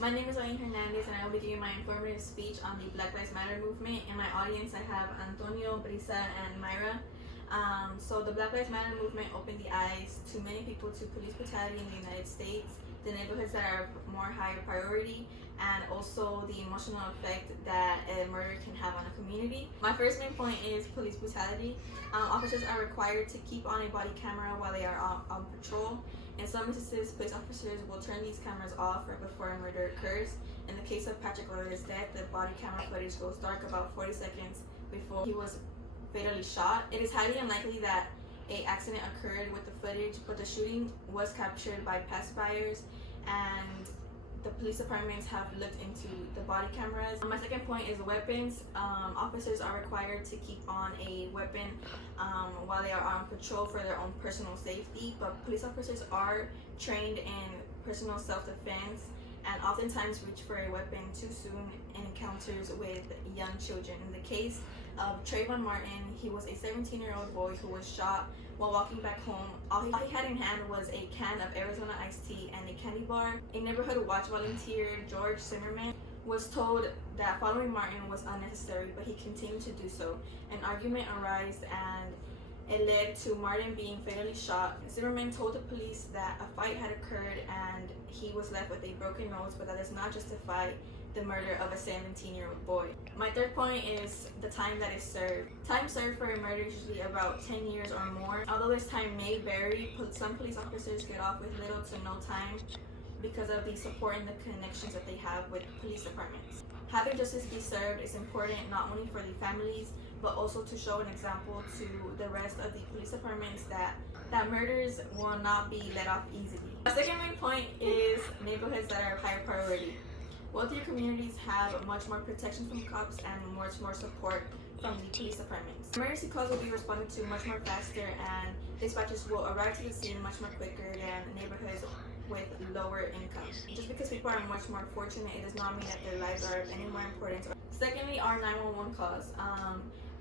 My name is Aline Hernandez, and I will be giving my informative speech on the Black Lives Matter movement. In my audience, I have Antonio, Brisa, and Myra. So the Black Lives Matter movement opened the eyes to many people to police brutality in the United States, the neighborhoods that are more higher priority, and also the emotional effect that a murder can have on a community. My first main point is police brutality. Officers are required to keep on a body camera while they are on patrol. In some instances, police officers will turn these cameras off right before a murder occurs. In the case of Patrick Lorida's death, the body camera footage goes dark about 40 seconds before he was fatally shot. It is highly unlikely that an accident occurred with the footage, but the shooting was captured by pacifiers, and the police departments have looked into the body cameras. My second point is weapons. Officers are required to keep on a weapon while they are on patrol for their own personal safety, but police officers are trained in personal self-defense and oftentimes reach for a weapon too soon in encounters with young children. In the case of Trayvon Martin, he was a 17-year-old boy who was shot while walking back home. All he had in hand was a can of Arizona iced tea and a candy bar. A neighborhood watch volunteer, George Zimmerman, was told that following Martin was unnecessary, but he continued to do so. An argument arose and it led to Martin being fatally shot. Zimmerman told the police that a fight had occurred and he was left with a broken nose, but that does not justify the murder of a 17-year-old boy. My third point is the time that is served. Time served for a murder is usually about 10 years or more. Although this time may vary, some police officers get off with little to no time because of the support and the connections that they have with police departments. Having justice be served is important not only for the families, but also to show an example to the rest of the police departments that murders will not be let off easily. My second main point is neighborhoods that are of higher priority. Wealthier communities have much more protection from cops and much more support from the police departments. Emergency calls will be responded to much more faster, and dispatchers will arrive to the scene much more quicker than neighborhoods with lower income. Just because people are much more fortunate, it does not mean that their lives are of any more importance. Secondly, our 911 calls.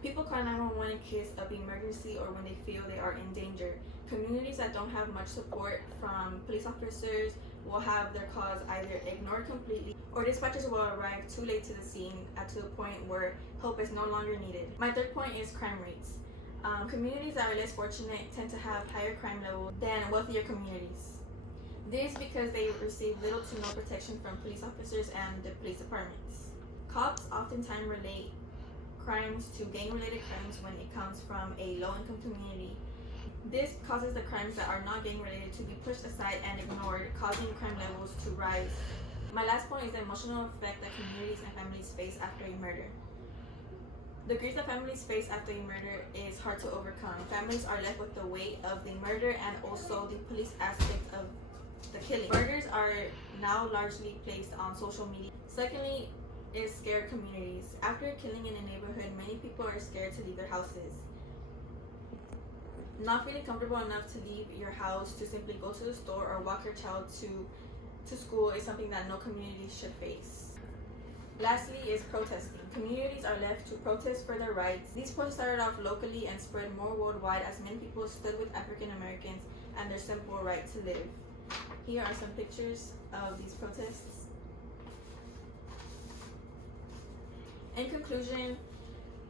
People call 911 in case of emergency or when they feel they are in danger. Communities that don't have much support from police officers will have their calls either ignored completely, or dispatchers will arrive too late to the scene to the point where help is no longer needed. My third point is crime rates. Communities that are less fortunate tend to have higher crime levels than wealthier communities. This because they receive little to no protection from police officers and the police departments. Cops oftentimes relate crimes to gang-related crimes when it comes from a low-income community. This causes the crimes that are not gang-related to be pushed aside and ignored, causing crime levels to rise. My last point is the emotional effect that communities and families face after a murder. The grief that families face after a murder is hard to overcome. Families are left with the weight of the murder and also the police aspect of the killing. Murders are now largely placed on social media. Secondly, is scared communities. After a killing in a neighborhood, many people are scared to leave their houses. Not feeling comfortable enough to leave your house to simply go to the store or walk your child to school is something that no community should face. Lastly is protesting. Communities are left to protest for their rights. These protests started off locally and spread more worldwide as many people stood with African Americans and their simple right to live. Here are some pictures of these protests. In conclusion,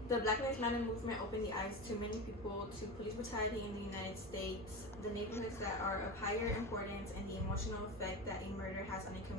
the Black Lives Matter movement opened the eyes to many people to police brutality in the United States, the neighborhoods that are of higher importance, and the emotional effect that a murder has on a community.